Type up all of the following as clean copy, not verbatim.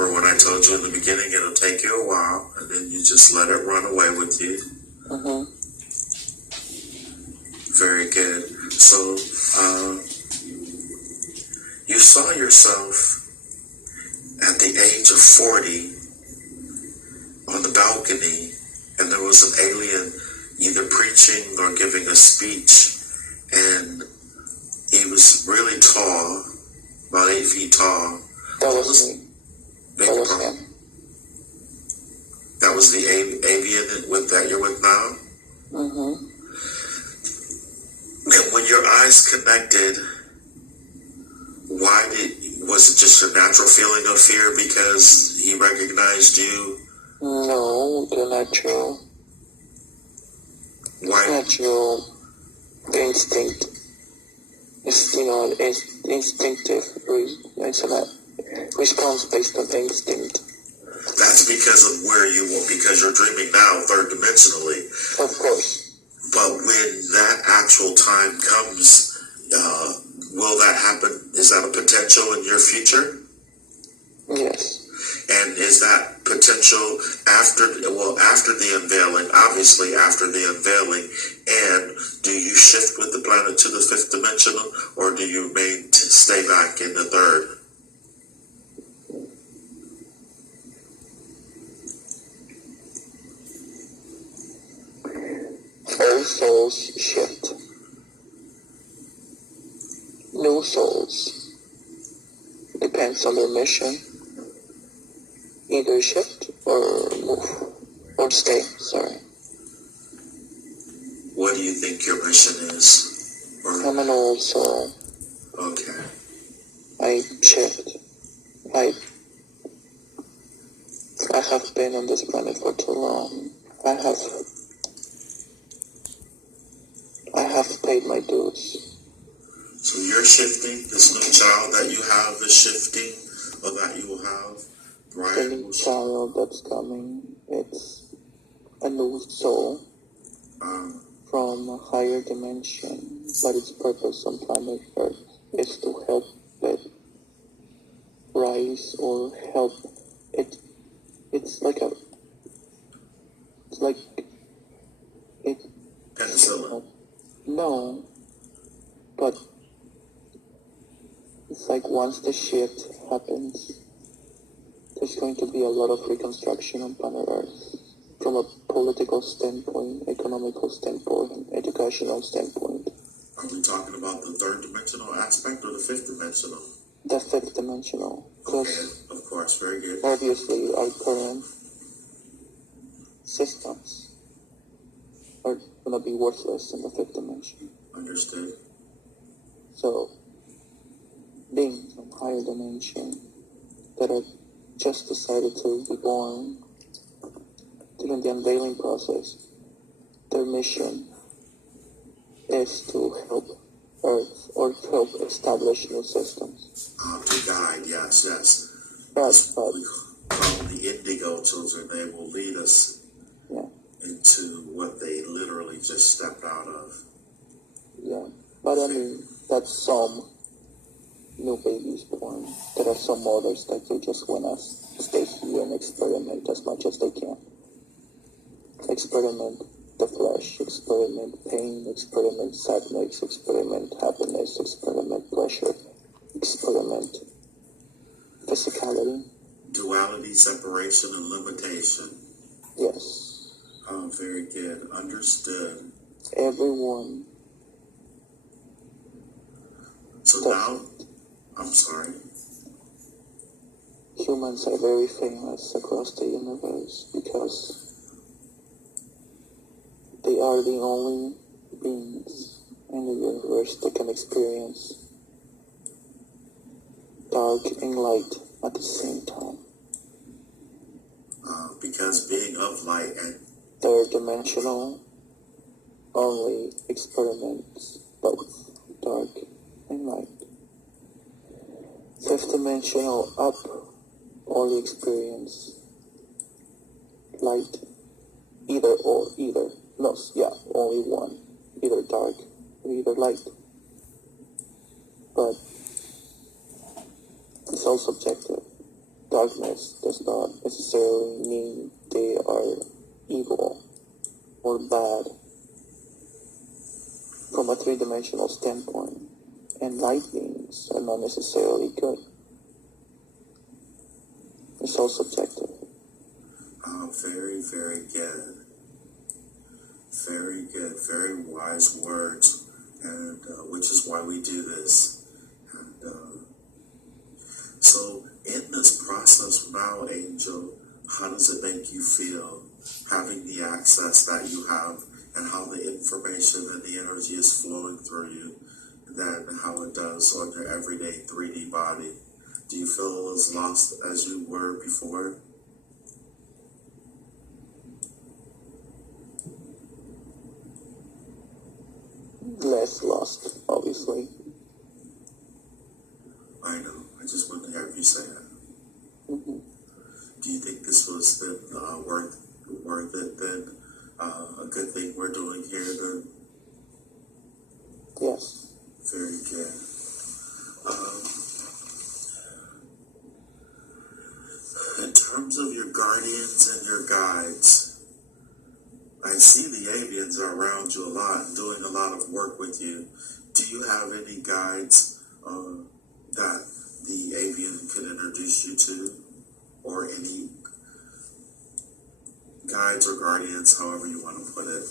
remember when I told you in the beginning it'll take you a while, and then you just let it run away with you. Very good. So, you saw yourself at the age of 40 on the balcony, and there was an alien either preaching or giving a speech, and he was really tall, about 8 feet tall. That was me. That was him. That was the Avian that you're with now? And when your eyes connected, was it just your natural feeling of fear because he recognized you? No, the natural. Why? Natural instinct. It's, instinctive response based on instinct. That's because of because you're dreaming now third dimensionally. Of course. But when that actual time comes, will that happen? Is that a potential in your future? Yes. And is that potential after the unveiling, obviously after the unveiling, and do you shift with the planet to the fifth dimensional, or do you stay back in the third? All souls shift. New souls. Depends on their mission. Either shift or move. Or stay, sorry. What do you think your mission is? I'm an old soul. Okay. I shift. I have been on this planet for too long. I have paid my dues. So you're shifting? This new child that you have is shifting? Or that you will have? Right? The new child that's coming, it's a new soul from a higher dimension, but its purpose on planet Earth is to help it rise or help it. Penicillin. No, but it's like once the shift happens, there's going to be a lot of reconstruction on planet Earth from a political standpoint, economical standpoint, educational standpoint. Are we talking about the third dimensional aspect or the fifth dimensional? The fifth dimensional. Okay, of course, very good. Obviously, our current systems are going to be worthless in the fifth dimension. Understood. So, beings from higher dimension that have just decided to be born during the unveiling process, their mission is to help Earth or help establish new systems. To guide, yes. But we call them the indigo children. They will lead us into what they literally just stepped out of. Yeah, but I mean, that's some new babies born. There are some mothers that they just want us to stay here and experiment as much as they can. Experiment the flesh, experiment pain, experiment sadness, experiment happiness, experiment pleasure, experiment physicality. Duality, separation, and limitation. Yes. Oh, very good. Understood. Everyone. So now, I'm sorry. Humans are very famous across the universe because they are the only beings in the universe that can experience dark and light at the same time. Because being of light and third dimensional only experiments both dark and light. Fifth dimensional up only experience light, either. No, only one. Either dark or either light. But it's all subjective. darkness does not necessarily mean they are evil or bad from a three-dimensional standpoint, and light beings are not necessarily good. It's all subjective. Very, very good. Very good. Very wise words, and which is why we do this. And so, in this process now, Angel, how does it make you feel having the access that you have, and how the information and the energy is flowing through you, than how it does on your everyday 3D body? Do you feel as lost as you were before? Less lost, obviously. I know. I just wanted to have you say that. Mm-hmm. Do you think this was then worth it then? A good thing we're doing here then? Yes. Very good. In terms of your guardians and your guides, I see the Avians are around you a lot and doing a lot of work with you. Do you have any guides that the Avian could introduce you to? Or any guides or guardians, however you want to put it?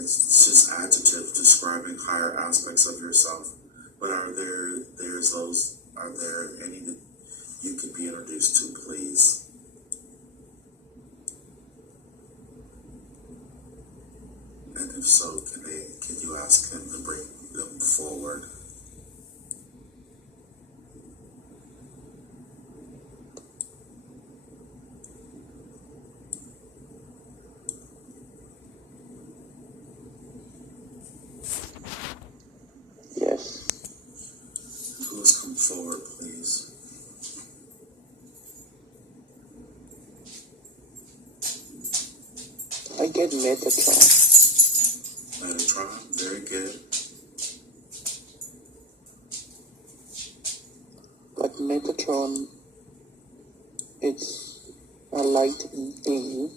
It's just adjective describing higher aspects of yourself. But are there any that you could be introduced to, please? And if so, can you ask him to bring them forward? Yes. Who's come forward, please? I get Metatron. Metatron, very good. But Metatron, it's a light being,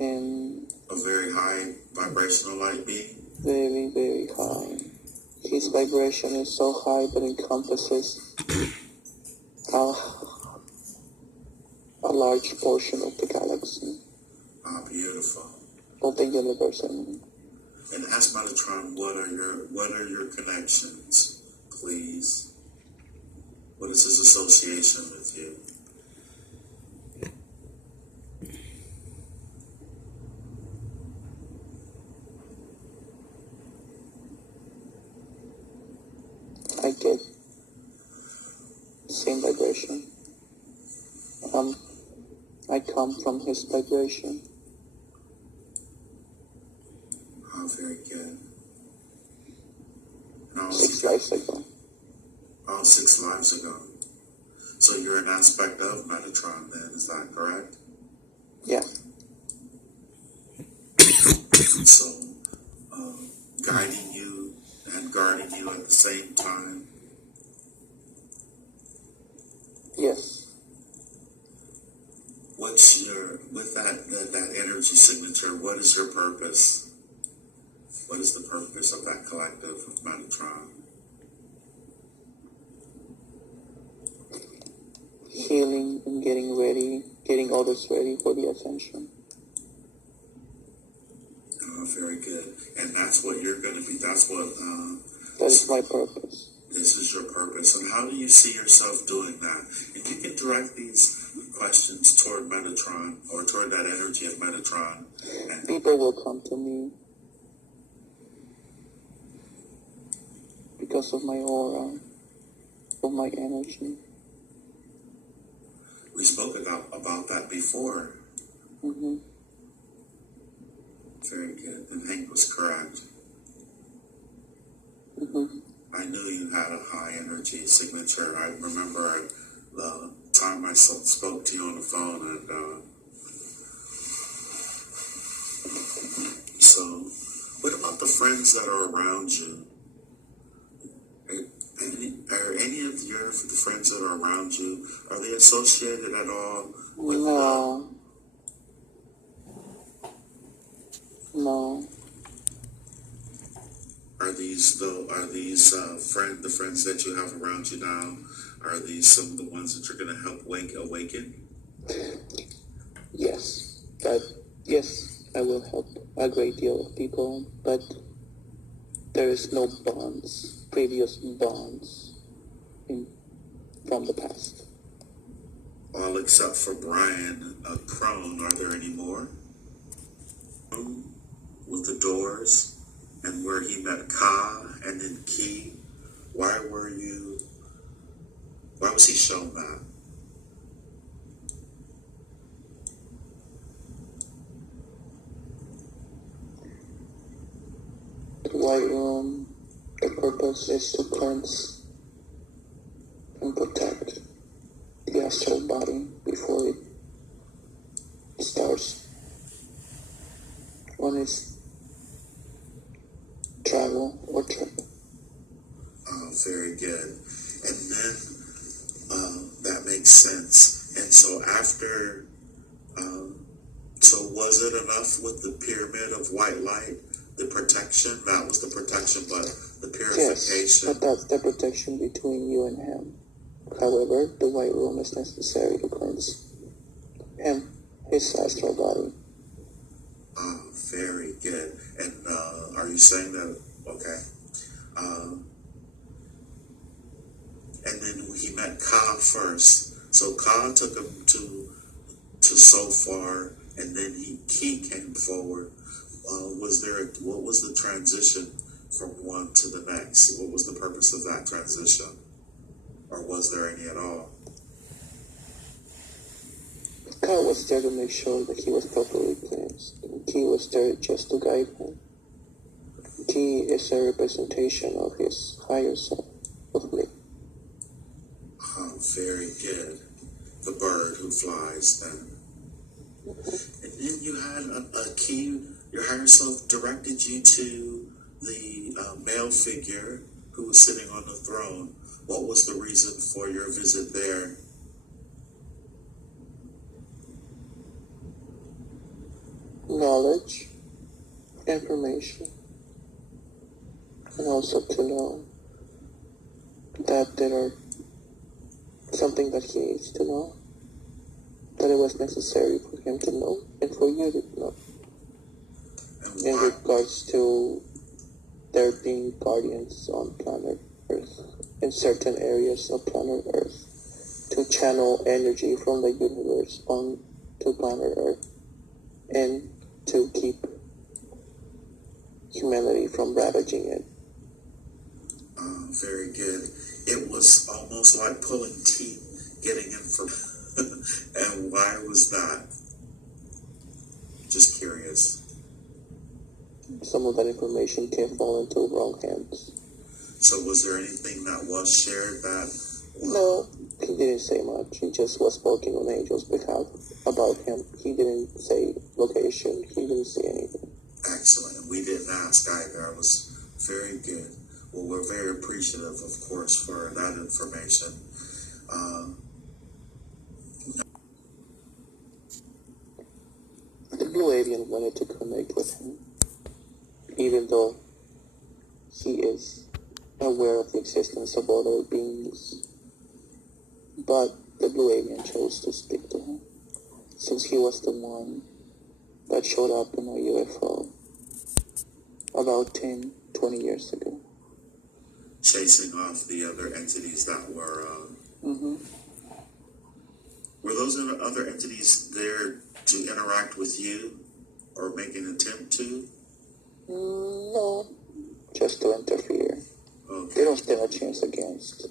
and A very high vibrational light being. very, very high. His vibration is so high that it encompasses a large portion of the galaxy. Beautiful. Of the universe, I mean. And ask Metatron, what are your connections, please? What is his association with you? I get the same vibration. I come from his vibration. Oh, very good. And 6 lives ago. 6 lives ago. So you're an aspect of Metatron then, is that correct? Yeah. So, guiding you and guarding you at the same time? Yes. With that energy signature, what is your purpose? What is the purpose of that collective of Metatron? Healing and getting others ready for the ascension. Oh, very good. And that's what you're going to be, That is my purpose. This is your purpose. And how do you see yourself doing that? And you can direct these questions toward Metatron, or toward that energy of Metatron. And People will come to me because of my aura, of my energy. we spoke about that before. Mm-hmm. Very good. And Hank was correct. Mm-hmm. I knew you had a high energy signature. I remember the time I spoke to you on the phone, and so what about the friends that are around you? Are the friends that are around you, are they associated at all with? No. No. Are these the friends that you have around you now? Are these some of the ones that you're going to help awaken? Yes. Yes, I will help a great deal of people, but there is no previous bonds from the past. All except for Brian Crone. Are there any more? With the doors and where he met Ka and then Key. Why was he shown that? The White Room, the purpose is to cleanse and protect the astral body before it starts on its travel or trip. Very good. And then that makes sense. And so after, so was it enough with the pyramid of white light, the protection? That was the protection, but the purification. Yes, but that's the protection between you and him. However, the White Room is necessary to cleanse him, his astral body. Very good. And are you saying that? Okay. And then he met Ka first. So Ka took him to so far, and then he came forward. What was the transition from one to the next? What was the purpose of that transition? Or was there any at all? Ka was there to make sure that he was properly cleansed. He was there just to guide him. He is a representation of his higher self, of me. Very good. The bird who flies then. And then you had a key, your higher self directed you to the male figure who was sitting on the throne. What was the reason for your visit there? Knowledge, information, and also to know that there are something that he needs to know, that it was necessary for him to know and for you to know. In regards to there being guardians on planet Earth, in certain areas of planet Earth, to channel energy from the universe on to planet Earth, and to keep humanity from ravaging it. Very good. It was almost like pulling teeth, getting information. And why was that? Just curious. Some of that information can fall into wrong hands. So was there anything that was shared that... No, he didn't say much. He just was spoken on Angel's behalf about him. He didn't say location. He didn't say anything. Excellent. We didn't ask either. It was very good. Well, we're very appreciative, of course, for that information. The Blue Avian wanted to connect with him, even though he is aware of the existence of other beings. But the Blue Avian chose to speak to him, since he was the one that showed up in a UFO about 10, 20 years ago. Chasing off the other entities that were... Were those other entities there to interact with you or make an attempt to? No, just to interfere. Okay. They don't stand a chance against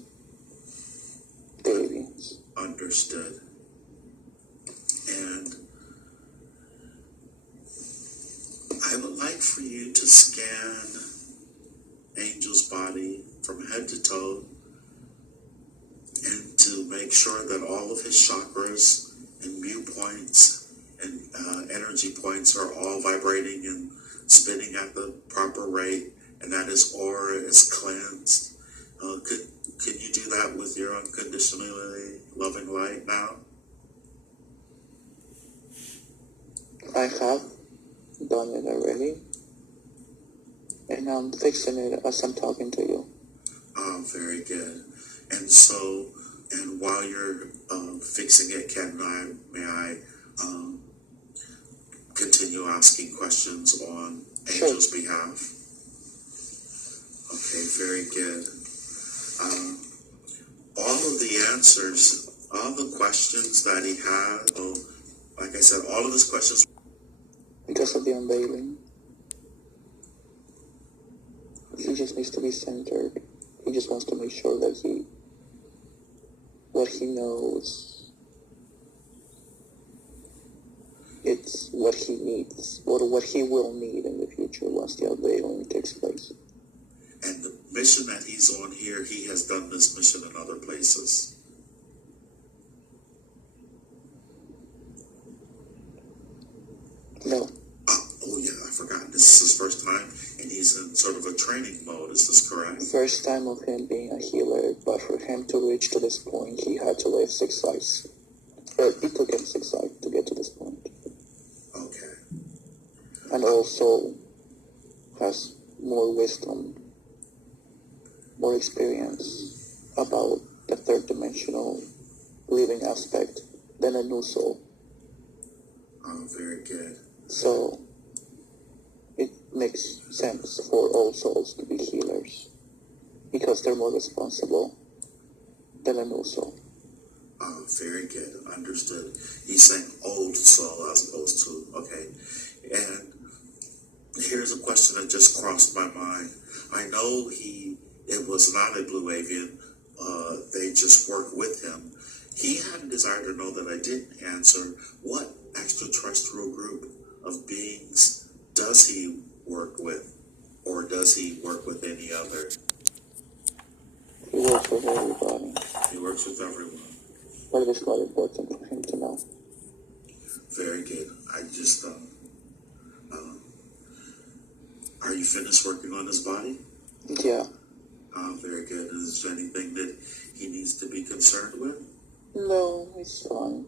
the aliens. Understood. And I would like for you to scan Angel's body from head to toe and to make sure that all of his chakras and mute points and energy points are all vibrating and spinning at the proper rate, and that his aura is cleansed. Can you do that with your unconditionally loving light now? I have done it already, and I'm fixing it as I'm talking to you. Oh, very good. And so, and while you're fixing it, may I continue asking questions on Angel's behalf? Okay, very good. All of the answers, all the questions that he had, like I said, all of his questions. Because of the unveiling, he just needs to be centered. He just wants to make sure that what he knows, it's what he needs, or what he will need in the future once the unveiling takes place. And the mission that he's on here, he has done this mission in other places. No. Oh yeah, I forgot. This is his first time, and he's in sort of a training mode. Is this correct? First time of him being a healer, but for him to reach to this point, he had to live 6 lives. It took him 6 lives to get to this point. Okay. And also has more wisdom, more experience about the third dimensional living aspect than a new soul. Oh, very good. So it makes sense for all souls to be healers because they're more responsible than a new soul. Oh, very good. Understood. He's saying old soul as opposed to, okay. And here's a question that just crossed my mind. I know it was not a blue avian. They just worked with him. He had a desire to know that I didn't answer. What extraterrestrial group of beings does he work with? Or does he work with any other? He works with everybody. He works with everyone. But it is quite important for him to know. Very good. I just, are you finished working on his body? Yeah. Very good. Is there anything that he needs to be concerned with? No, it's fine.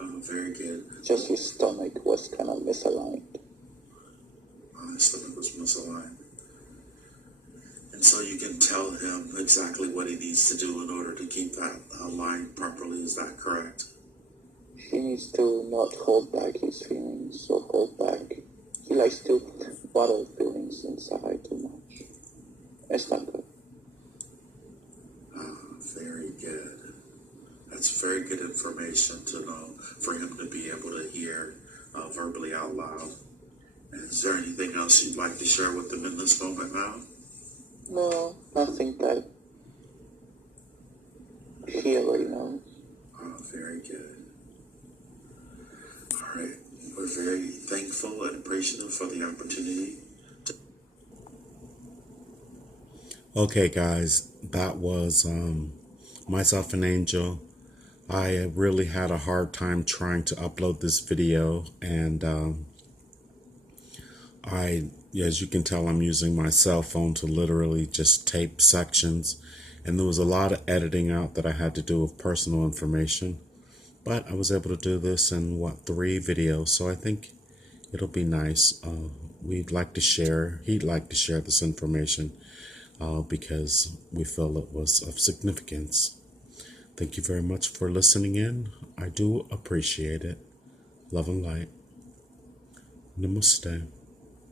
Very good. Just his stomach was kind of misaligned. His stomach was misaligned. And so you can tell him exactly what he needs to do in order to keep that aligned properly. Is that correct? He needs to not hold back his feelings or hold back. He likes to bottle feelings inside too much. It's not good. Very good. That's very good information to know for him to be able to hear verbally out loud. And is there anything else you'd like to share with them in this moment now? No, nothing that he already knows. Very good. All right. We're very thankful and appreciative for the opportunity. Okay, guys, that was myself and Angel. I really had a hard time trying to upload this video, and as you can tell, I'm using my cell phone to literally just tape sections, and there was a lot of editing out that I had to do of personal information, but I was able to do this in 3 videos, so I think it'll be nice. He'd like to share this information because we feel it was of significance. Thank you very much for listening in. I do appreciate it. Love and light. Namaste.